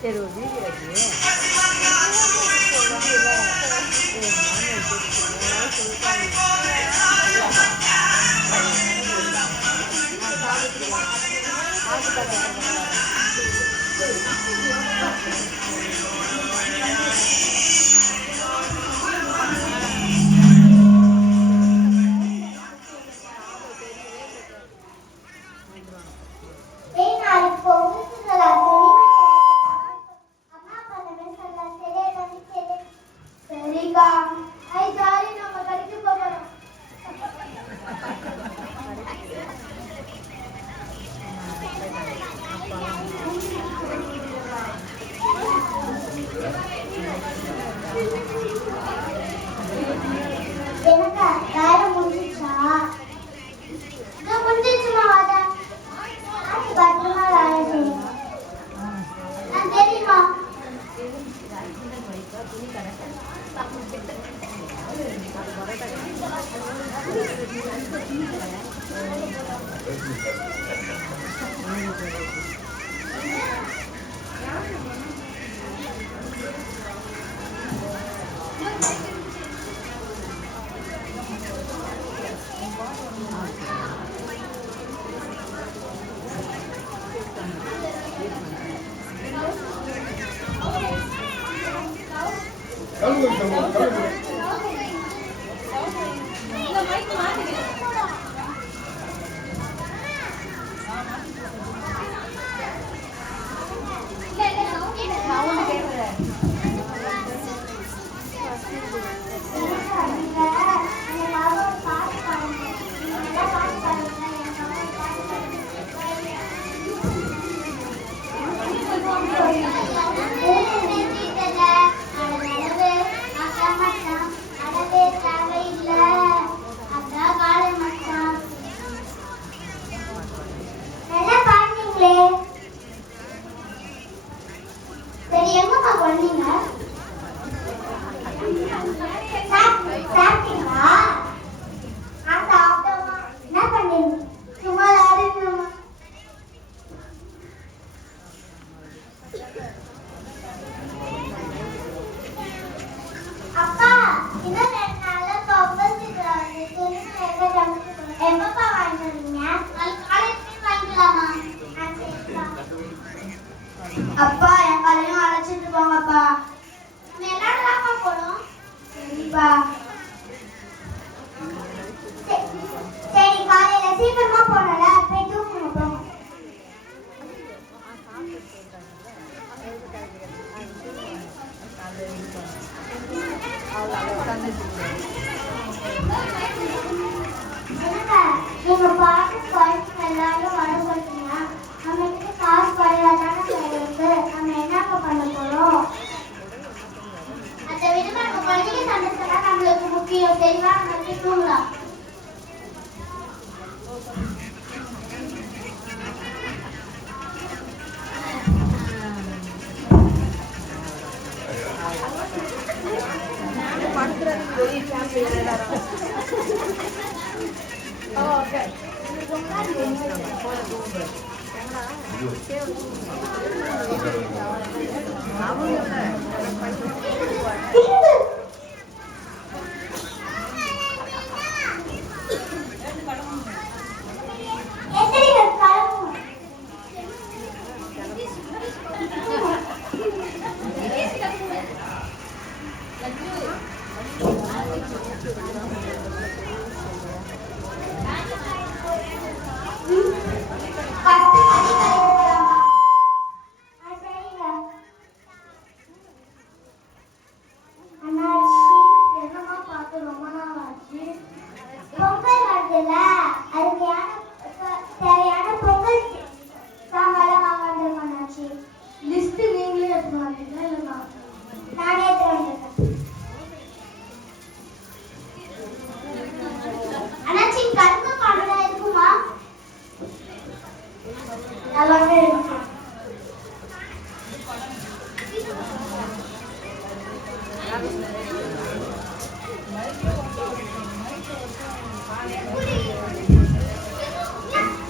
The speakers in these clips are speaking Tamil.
சரி ஒரு வீடியோ அப்பா என் காலையும் அழைச்சிட்டு போங்கப்பா. நம்ம எல்லாரும் போறோம். சரிப்பா. சரி காலையில சீக்கிரமா போனல போய் தூங்குங்க போங்க. நீங்க பாட்டு பாய்ச்சி எல்லாரும் வர சொல்றீங்க. நம்ம கிட்ட காசு கிடையாதானே இருக்கு. நம்ம என்னப்பா பண்ண போறோம்? அந்த விதமா நம்ம குழந்தைங்க சந்தோஷம் நம்மளுக்கு முக்கியம். சரிவா நம்ம தூங்கலாம்.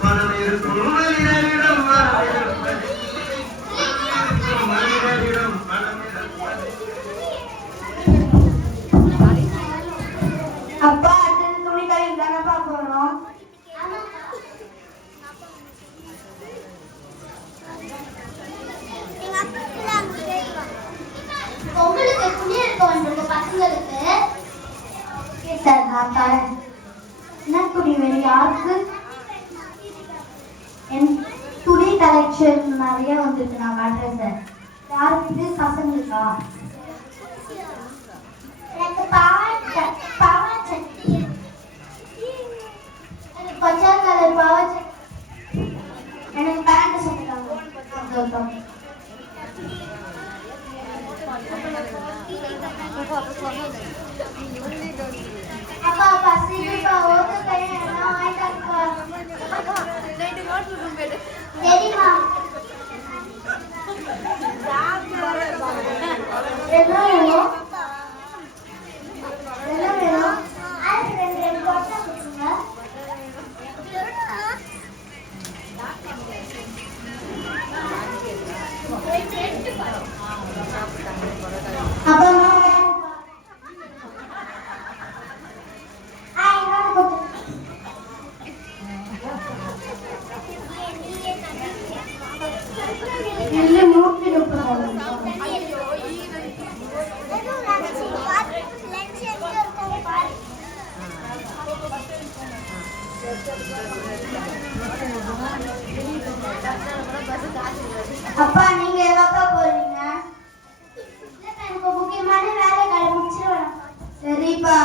Para அப்பா அடுத்தது துணி கடைக்கு தானப்பா போறோம். உங்களுக்கு துணி எடுக்க வந்திருக்க பசங்களுக்கு சார் நான் தரேன். என்ன துணி வேணும் யாருக்கு? என் துணி கலெக்ஷன் நிறைய வந்திருக்கு, நான் காட்டுறேன் சார். யாருக்கு இது? பசங்களுக்கா? எனக்கு பாவாடை சட்டி, எனக்கு பச்சை கலர் பாவாடை சட்டி, எனக்கு பேண்ட் சட்டை தாங்க. அப்பா பசிக்குப்பா, ஓட்டு பையன் எல்லாம் வாங்கிட்டாங்கப்பா. சரிம்மா. என்ன வேணும்? என்ன வேணும்? அதுக்கு ரெண்டு கொட்டை கொடுங்க. அப்பா அப்பா நீங்க எங்கப்பா போறீங்க? எனக்கு முக்கியமான வேலைகளை முடிச்சிருவேன். சரிப்பா.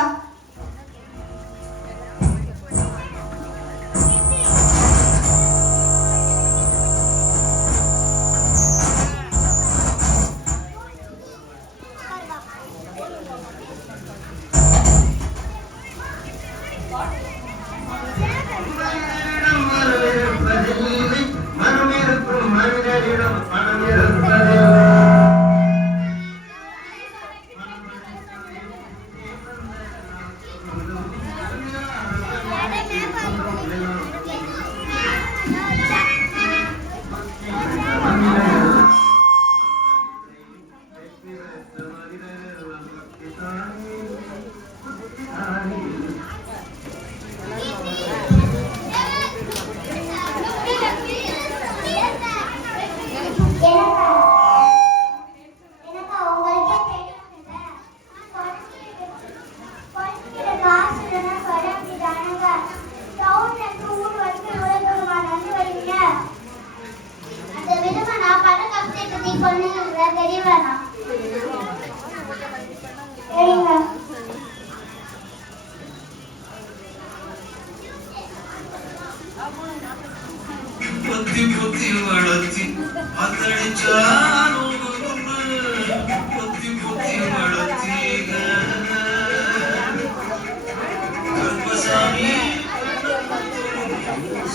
பொத்தி பொத்தி வளர்த்தி அத்தடிச்சாலும் பொத்தி பொத்தி வளர்த்தீங்க கர்ப்பசாமி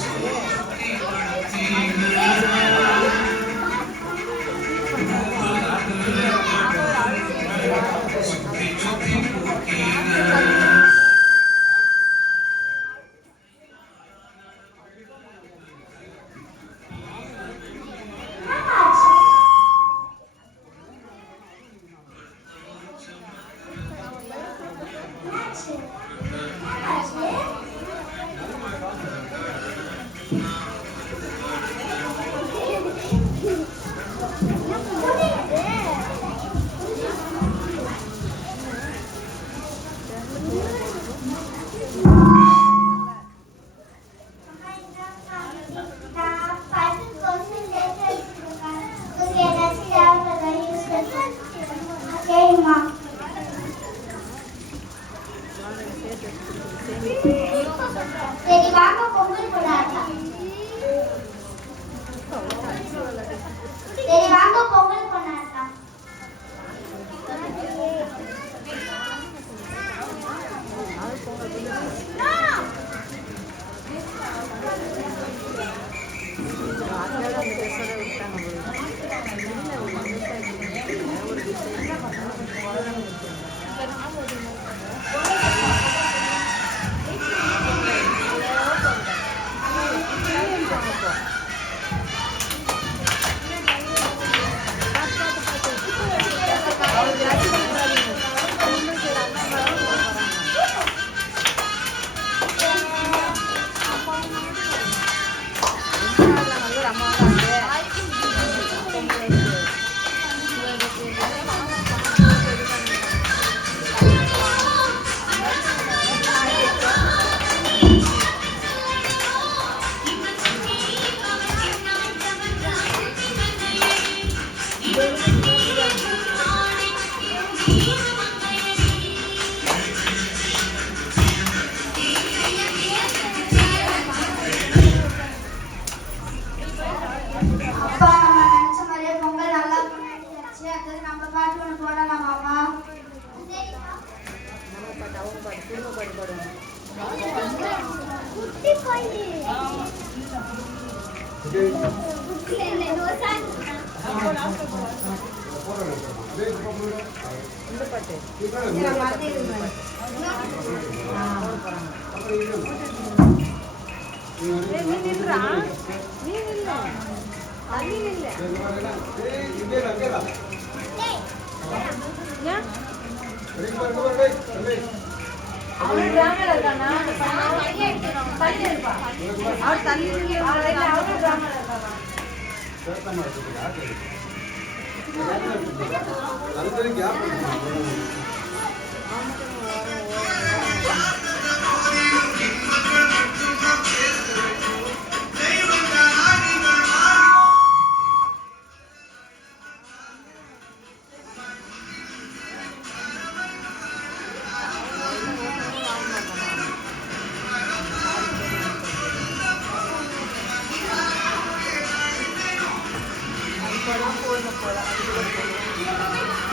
சுத்தி வளர்த்தீங்க சுத்தி சுத்தி போட்டீங்க. சரி வாங்க பொங்கல் கொண்டாடலாம். சரி வாங்க பொங்கல் கொண்டாடலாம். ஒரு அம்மா பொம்பளை இருக்கு. அப்பா நம்ம நினைச்ச மாதிரியே பொங்கல் நல்லா கொண்டாடியாச்சு. அடுத்தது நம்ம பாட்டு ஒன்று போடலாமாம்மா? நம்ம பாட்டு அவங்க பாட்டு குடும்ப பாட்டு பாடுவோம். குட்டி கோயில் இந்த பாட்டு நீ நில்றா, நீ நில்ல, தள்ளி நில்ல. ஏன் அவரு டிராமால இருக்கானா? தள்ளி இருப்பா. அவர் தள்ளி நில்ல, அவரு டிராமால இருக்கானா? போலாம் போலாம்